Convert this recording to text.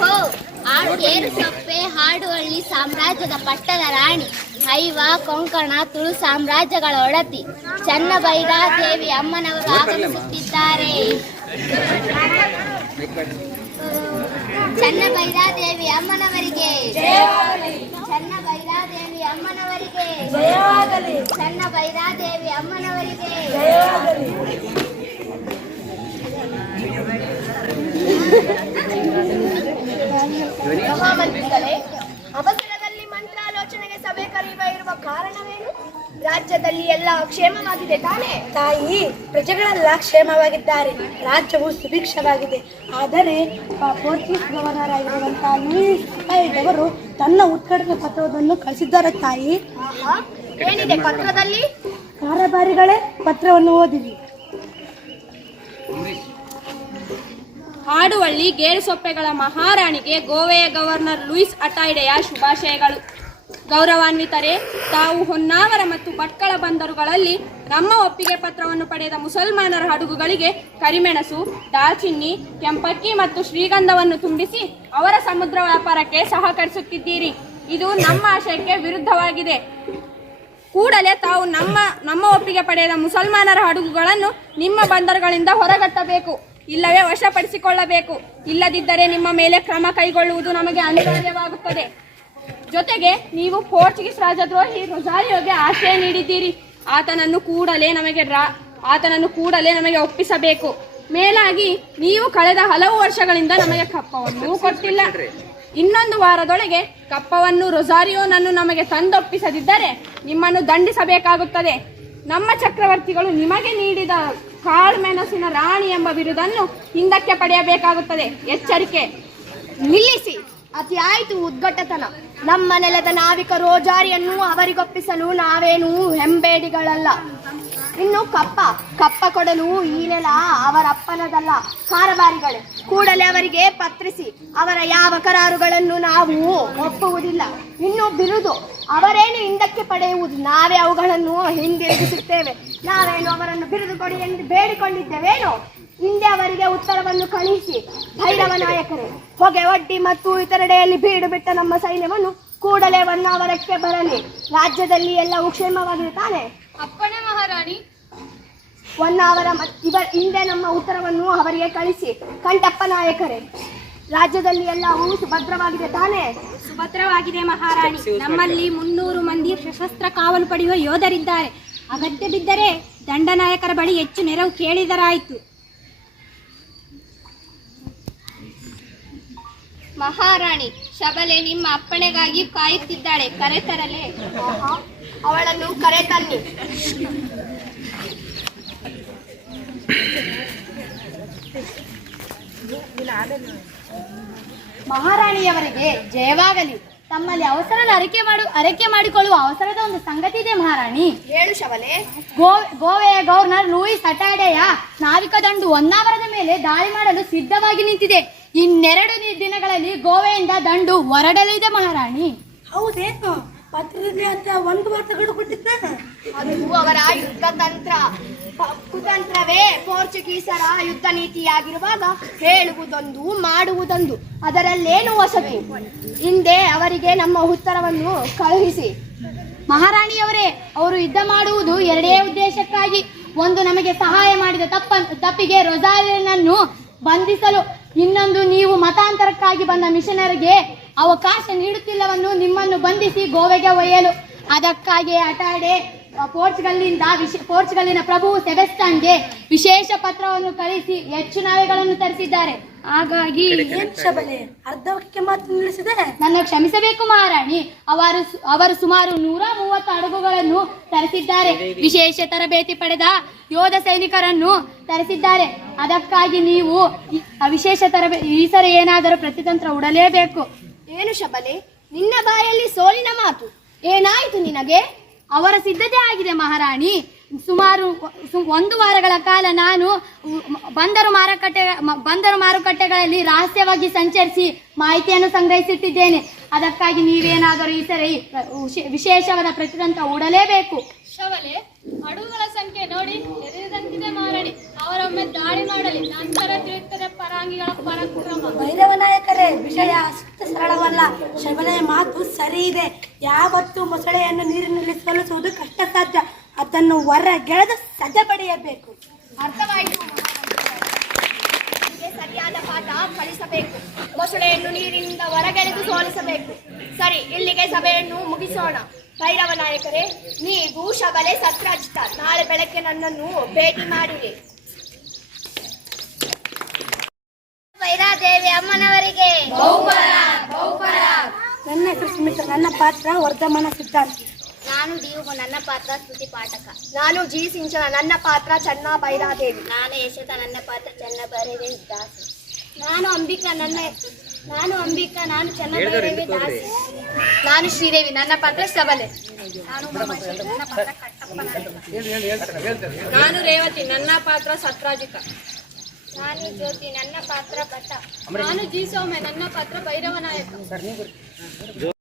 ಹೋ ಆ ಗೇರು ಸೊಪ್ಪೆ ಹಾಡುವಳ್ಳಿ ಸಾಮ್ರಾಜ್ಯದ ಪಟ್ಟದ ರಾಣಿ. ಹೈವ ಕೊಂಕಣ ತುಳು ಸಾಮ್ರಾಜ್ಯಗಳ ಒಡತಿ. ಚನ್ನಬೈರ ದೇವಿ ಅಮ್ಮನವರು ಆಗಮಿಸುತ್ತಿದ್ದಾರೆ. ಚನ್ನಬೈರ ದೇವಿ ಅಮ್ಮನವರಿಗೆ. ಚನ್ನಬೈರ ದೇವಿ ಅಮ್ಮನವರಿಗೆ. ಚನ್ನಬೈರ ದೇವಿ ಅಮ್ಮನವರಿಗೆ. ರಾಜ್ಯದಲ್ಲಿ ಎಲ್ಲ ಕ್ಷೇಮವಾಗಿದೆ ತಾನೇ? ತಾಯಿ ಪ್ರಜೆಗಳೆಲ್ಲ ಕ್ಷೇಮವಾಗಿದ್ದಾರೆ. ರಾಜ್ಯವು ಸುಭಿಕ್ಷವಾಗಿದೆ. ಆದರೆ ಪೋರ್ಚುಗೀಸ್ ಗವರ್ನರ್ ಆಗಿರುವಂತಹ ಲೂಯಿಸ್ ಅವರು ತನ್ನ ಉದ್ಘಾಟನೆ ಪತ್ರವನ್ನು ಕಳಿಸಿದ್ದಾರೆ ತಾಯಿ. ಏನಿದೆ ಪತ್ರದಲ್ಲಿ? ಕಾರಬಾರಿಗಳೇ ಪತ್ರವನ್ನು ಓದಿದ್ವಿ ಹಾಡುವಳ್ಳಿ ಗೇರುಸೊಪ್ಪೆಗಳ ಮಹಾರಾಣಿಗೆ ಗೋವೆಯ ಗವರ್ನರ್ ಲೂಯಿಸ್ ಅಟಾಯ್ಡೆಯ ಶುಭಾಶಯಗಳು. ಗೌರವಾನ್ವಿತರೇ, ತಾವು ಹೊನ್ನಾವರ ಮತ್ತು ಭಟ್ಕಳ ಬಂದರುಗಳಲ್ಲಿ ನಮ್ಮ ಒಪ್ಪಿಗೆ ಪತ್ರವನ್ನು ಪಡೆದ ಮುಸಲ್ಮಾನರ ಹಡಗುಗಳಿಗೆ ಕರಿಮೆಣಸು, ದಾಲ್ಚಿನ್ನಿ, ಕೆಂಪಕ್ಕಿ ಮತ್ತು ಶ್ರೀಗಂಧವನ್ನು ತುಂಬಿಸಿ ಅವರ ಸಮುದ್ರ ವ್ಯಾಪಾರಕ್ಕೆ ಸಹಕರಿಸುತ್ತಿದ್ದೀರಿ. ಇದು ನಮ್ಮ ಆಶಯಕ್ಕೆ ವಿರುದ್ಧವಾಗಿದೆ. ಕೂಡಲೇ ತಾವು ನಮ್ಮ ನಮ್ಮ ಒಪ್ಪಿಗೆ ಪಡೆದ ಮುಸಲ್ಮಾನರ ಹಡಗುಗಳನ್ನು ನಿಮ್ಮ ಬಂದರುಗಳಿಂದ ಹೊರಗಟ್ಟಬೇಕು. ಇಲ್ಲವೇ ವಶಪಡಿಸಿಕೊಳ್ಳಬೇಕು. ಇಲ್ಲದಿದ್ದರೆ ನಿಮ್ಮ ಮೇಲೆ ಕ್ರಮ ಕೈಗೊಳ್ಳುವುದು ನಮಗೆ ಅನಿವಾರ್ಯವಾಗುತ್ತದೆ. ಜೊತೆಗೆ ನೀವು ಪೋರ್ಚುಗೀಸ್ ರಾಜದ್ರೋಹಿ ರೊಸಾರಿಯೋಗೆ ಆಶ್ರಯ ನೀಡಿದ್ದೀರಿ. ಆತನನ್ನು ಕೂಡಲೇ ನಮಗೆ ಆತನನ್ನು ಕೂಡಲೇ ನಮಗೆ ಒಪ್ಪಿಸಬೇಕು. ಮೇಲಾಗಿ ನೀವು ಕಳೆದ ಹಲವು ವರ್ಷಗಳಿಂದ ನಮಗೆ ಕಪ್ಪವನ್ನು ಕೊಟ್ಟಿಲ್ಲ. ಇನ್ನೊಂದು ವಾರದೊಳಗೆ ಕಪ್ಪವನ್ನು ರೊಸಾರಿಯೋನನ್ನು ನಮಗೆ ತಂದೊಪ್ಪಿಸದಿದ್ದರೆ ನಿಮ್ಮನ್ನು ದಂಡಿಸಬೇಕಾಗುತ್ತದೆ. ನಮ್ಮ ಚಕ್ರವರ್ತಿಗಳು ನಿಮಗೆ ನೀಡಿದ ಕಾಳು ಮೆಣಸಿನ ರಾಣಿ ಎಂಬ ಬಿರುದನ್ನು ಹಿಂದಕ್ಕೆ ಪಡೆಯಬೇಕಾಗುತ್ತದೆ. ಎಚ್ಚರಿಕೆ. ನಿಲ್ಲಿಸಿ. ಅತಿ ಆಯಿತು ನಮ್ಮ ನೆಲದ ನಾವಿಕ ರೋಜಾರಿಯನ್ನು ಅವರಿಗೊಪ್ಪಿಸಲು ನಾವೇನು ಹೆಂಬೇಡಿಗಳಲ್ಲ. ಇನ್ನು ಕಪ್ಪ ಕಪ್ಪ ಕೊಡಲು ಈ ನೆಲ ಅವರಪ್ಪನದಲ್ಲ. ಕಾರಬಾರಿಗಳೇ ಕೂಡಲೇ ಅವರಿಗೆ ಪತ್ರಿಸಿ, ಅವರ ಯಾವ ಕರಾರುಗಳನ್ನು ನಾವು ಒಪ್ಪುವುದಿಲ್ಲ. ಇನ್ನು ಬಿರುದು, ಅವರೇನು ಹಿಂದಕ್ಕೆ ಪಡೆಯುವುದು? ನಾವೇ ಅವುಗಳನ್ನು ಹಿಂದಿರುಗಿಸುತ್ತೇವೆ. ನಾವೇನು ಅವರನ್ನು ಬಿರುದು ಕೊಡಿ ಎಂದು ಬೇಡಿಕೊಂಡಿದ್ದೇವೇನು? ಹಿಂದೆ ಅವರಿಗೆ ಉತ್ತರವನ್ನು ಕಳಿಸಿ. ಭೈರವ ನಾಯಕರೇ ಹೊಗೆ ಒಡ್ಡಿ ಮತ್ತು ಇತರೆಡೆಯಲ್ಲಿ ಬೀಡು ಬಿಟ್ಟ ನಮ್ಮ ಸೈನ್ಯವನ್ನು ಕೂಡಲೇ ಹೊನ್ನಾವರಕ್ಕೆ ಬರಲಿ. ರಾಜ್ಯದಲ್ಲಿ ಎಲ್ಲವೂ ಕ್ಷೇಮವಾಗಿದೆ ತಾನೆ? ಅಪ್ಪಣೆ ಮಹಾರಾಣಿ. ಹೊನ್ನಾವರ ಇವ ಹಿಂದೆ ನಮ್ಮ ಉತ್ತರವನ್ನು ಅವರಿಗೆ ಕಳಿಸಿ. ಕಂಠಪ್ಪ ನಾಯಕರೇ ರಾಜ್ಯದಲ್ಲಿ ಎಲ್ಲವೂ ಸುಭದ್ರವಾಗಿದೆ ತಾನೆ? ಸುಭದ್ರವಾಗಿದೆ ಮಹಾರಾಣಿ. ನಮ್ಮಲ್ಲಿ ಮುನ್ನೂರು ಮಂದಿ ಸಶಸ್ತ್ರ ಕಾವಲು ಪಡೆಯುವ ಯೋಧರಿದ್ದಾರೆ. ಅಗತ್ಯ ಬಿದ್ದರೆ ದಂಡನಾಯಕರ ಬಳಿ ಹೆಚ್ಚು ನೆರವು ಕೇಳಿದರಾಯಿತು. ಮಹಾರಾಣಿ ಶಬಲೆ ನಿಮ್ಮ ಅಪ್ಪಣೆಗಾಗಿ ಕಾಯುತ್ತಿದ್ದಾಳೆ. ಕರೆತರಲೆ ಅವಳನ್ನು ಕರೆ ತನ್ನಿ. ಮಹಾರಾಣಿಯವರಿಗೆ ಜಯವಾಗಲಿ. ತಮ್ಮಲ್ಲಿ ಅವಸರದ ಅರಕೆ ಮಾಡು ಅರಕೆ ಮಾಡಿಕೊಳ್ಳುವ ಅವಸರದ ಒಂದು ಸಂಗತಿ ಇದೆ ಮಹಾರಾಣಿ. ಹೇಳು ಶಬಲೆ. ಗೋ ಗೋವೆಯ ಗವರ್ನರ್ ಲೂಯಿಸ್ ಅಟಾಡೆಯ ನಾವಿಕ ದಂಡು ಹೊನ್ನಾವರದ ಮೇಲೆ ದಾಳಿ ಮಾಡಲು ಸಿದ್ಧವಾಗಿ ನಿಂತಿದೆ. ಇನ್ನೆರಡು ದಿ- ದಿನಗಳಲ್ಲಿ ಗೋವೆಯಿಂದ ದಂಡು ಹೊರಡಲಿದೆ ಮಹಾರಾಣಿ. ಹೌದೇನು? ಪತ್ರದಲ್ಲಿ ಅಂತ ಒಂದು ಮಾತುಗಳು ಕೊಟ್ಟಿದ್ದ? ಅದು ಅವರ ಯುದ್ಧ ತಂತ್ರ. ಕುತಂತ್ರವೇ ಪೋರ್ಚುಗೀಸರ ಯುದ್ಧ ನೀತಿಯಾಗಿರುವಾಗ ಹೇಳುವುದೊಂದು ಮಾಡುವುದೊಂದು. ಅದರಲ್ಲೇನು ಹೊಸತು ಹಿಂದೆ ಅವರಿಗೆ ನಮ್ಮ ಉತ್ತರವನ್ನು ಕಳುಹಿಸಿ. ಮಹಾರಾಣಿಯವರೇ ಅವರು ಯುದ್ಧ ಮಾಡುವುದು ಎರಡೇ ಉದ್ದೇಶಕ್ಕಾಗಿ. ಒಂದು ನಮಗೆ ಸಹಾಯ ಮಾಡಿದ ತಪ್ಪ ತಪ್ಪಿಗೆ ರೊಜಾಲಿನನ್ನು ಬಂಧಿಸಲು ಇನ್ನೊಂದು ನೀವು ಮತಾಂತರಕ್ಕಾಗಿ ಬಂದ ಮಿಷನರಿಗೆ ಅವಕಾಶ ನೀಡುತ್ತಿಲ್ಲವನ್ನು ನಿಮ್ಮನ್ನು ಬಂಧಿಸಿ ಗೋವೆಗೆ ಒಯ್ಯಲು. ಅದಕ್ಕಾಗಿ ಅಟಾಡೆ ಪೋರ್ಚುಗಲ್ನಿಂದ ವಿಶೇ, ಪೋರ್ಚುಗಲ್ಲಿನ ಪ್ರಭು ಸೆಬೆಸ್ಟನ್ಗೆ ವಿಶೇಷ ಪತ್ರವನ್ನು ಕಳಿಸಿ ಹೆಚ್ಚು ನಾವೆಗಳನ್ನು ತರಿಸಿದ್ದಾರೆ. ಹಾಗಾಗಿ ಏನ್ ಶಬಲೆ? ಅರ್ಧಕ್ಕೆ ಮಾತು ನಿಲ್ಲಿಸಿದೆ? ನನ್ನ ಕ್ಷಮಿಸಬೇಕು ಮಹಾರಾಣಿ. ಅವರು ಸು- ಅವರು ಸುಮಾರು ನೂರ ಮೂವತ್ತು ಹಡಗುಗಳನ್ನು ತರಿಸಿದ್ದಾರೆ. ವಿಶೇಷ ತರಬೇತಿ ಪಡೆದ ಯೋಧ ಸೈನಿಕರನ್ನು ತರಿಸಿದ್ದಾರೆ. ಅದಕ್ಕಾಗಿ ನೀವು ವಿಶೇಷ ತರಬೇತಿ ಈ ಸರಿ ಏನಾದರೂ ಪ್ರತಿತಂತ್ರ ಉಡಲೇಬೇಕು. ಏನು ಶಬಲೆ? ನಿನ್ನ ಬಾಯಲ್ಲಿ ಸೋಲಿನ ಮಾತು? ಏನಾಯಿತು ನಿನಗೆ? ಅವರ ಸಿದ್ಧತೆ ಆಗಿದೆ ಮಹಾರಾಣಿ. ಸುಮಾರು ಸು- ಒಂದು ವಾರಗಳ ಕಾಲ ನಾನು ಬಂದರು ಮಾರುಕಟ್ಟೆ ಮ- ಬಂದರು ಮಾರುಕಟ್ಟೆಗಳಲ್ಲಿ ರಹಸ್ಯವಾಗಿ ಸಂಚರಿಸಿ ಮಾಹಿತಿಯನ್ನು ಸಂಗ್ರಹಿಸಿಟ್ಟಿದ್ದೇನೆ. ಅದಕ್ಕಾಗಿ ನೀವೇನಾದರೂ ಈ ಸರಿ ವಿಶೇ- ವಿಶೇಷವಾದ ಪ್ರತಿದಂತ ಉಡಲೇಬೇಕು ಶವಲೆ ಅಡುಗಳ ಸಂಖ್ಯೆ ನೋಡಿ ಎದುರಿದಂತಿದೆ ಮಾರಣಿ ಅವರೊಮ್ಮೆ ದಾಳಿ ಮಾಡಲಿ. ನಂತರ ತಿಳಿಯುತ್ತದೆ ಪರಾಂಗಿಗಳ ಪರಕ್ರಮ. ಭೈರವ ನಾಯಕರೇ ವಿಷಯ ಅಷ್ಟು ಸರಳವಲ್ಲ. ಶಬಲೆಯ ಮಾತು ಸರಿ ಇದೆ. ಯಾವತ್ತೂ ಮೊಸಳೆಯನ್ನು ನೀರಿನಲ್ಲಿ ಸೋಲಿಸುವುದು ಕಷ್ಟ ಸಾಧ್ಯ ಅದನ್ನು ಹೊರಗೆಳೆದು ಪಡೆಯಬೇಕು. ಅರ್ಥವಾಯಿತು. ಸರಿಯಾದ ಪಾಠ ಕಲಿಸಬೇಕು ಮೊಸಳೆಯನ್ನು ನೀರಿನಿಂದ ಹೊರಗೆಳೆದು ಸೋಲಿಸಬೇಕು. ಸರಿ ಇಲ್ಲಿಗೆ ಸಭೆಯನ್ನು ಮುಗಿಸೋಣ. ಭೈರವ ನಾಯಕರೇ ನೀವು ಶಬಲೆ ಸತ್ರಾಜಿತ. ನಾಳೆ ಬೆಳಗ್ಗೆ ನನ್ನನ್ನು ಭೇಟಿ ಮಾಡಿರಿ. ಭೈರಾದೇವಿ ಅಮ್ಮನವರಿಗೆ. ನನ್ನ ಹೆಸರು ಸುಮಿತ್ರ ನನ್ನ ಪಾತ್ರ ವರ್ಧಮಾನ ಸಿದ್ಧಾಂತ. ನಾನು ದೀವು ನನ್ನ ಪಾತ್ರ ಸ್ತುತಿ ಪಾಠಕ ನಾನು ಜಿ ಸಿಂಚನ ನನ್ನ ಪಾತ್ರ ಚೆನ್ನ ಬೈರಾದೇವಿ ನಾನು ಯಶೋಧ ನನ್ನ ಪಾತ್ರ ಚೆನ್ನ ಬರೆದೆ ದಾಸಿ ನಾನು ಅಂಬಿಕಾ ನನ್ನ ನಾನು ಅಂಬಿಕಾ ನಾನು ಚೆನ್ನ ಬರೆದೆ ದಾಸಿ ನಾನು ಶ್ರೀದೇವಿ ನನ್ನ ಪಾತ್ರ ಶಬಲೆ ನಾನು ರೇವತಿ ನನ್ನ ಪಾತ್ರ ಸತ್ರಾಜಿತ ನಾನು ಜ್ಯೋತಿ ನನ್ನ ಪಾತ್ರ ಭಟ್ಟ ನಾನು ಜಿ ಸೌಮ್ಯ ನನ್ನ ಪಾತ್ರ ಭೈರವ ನಾಯಕ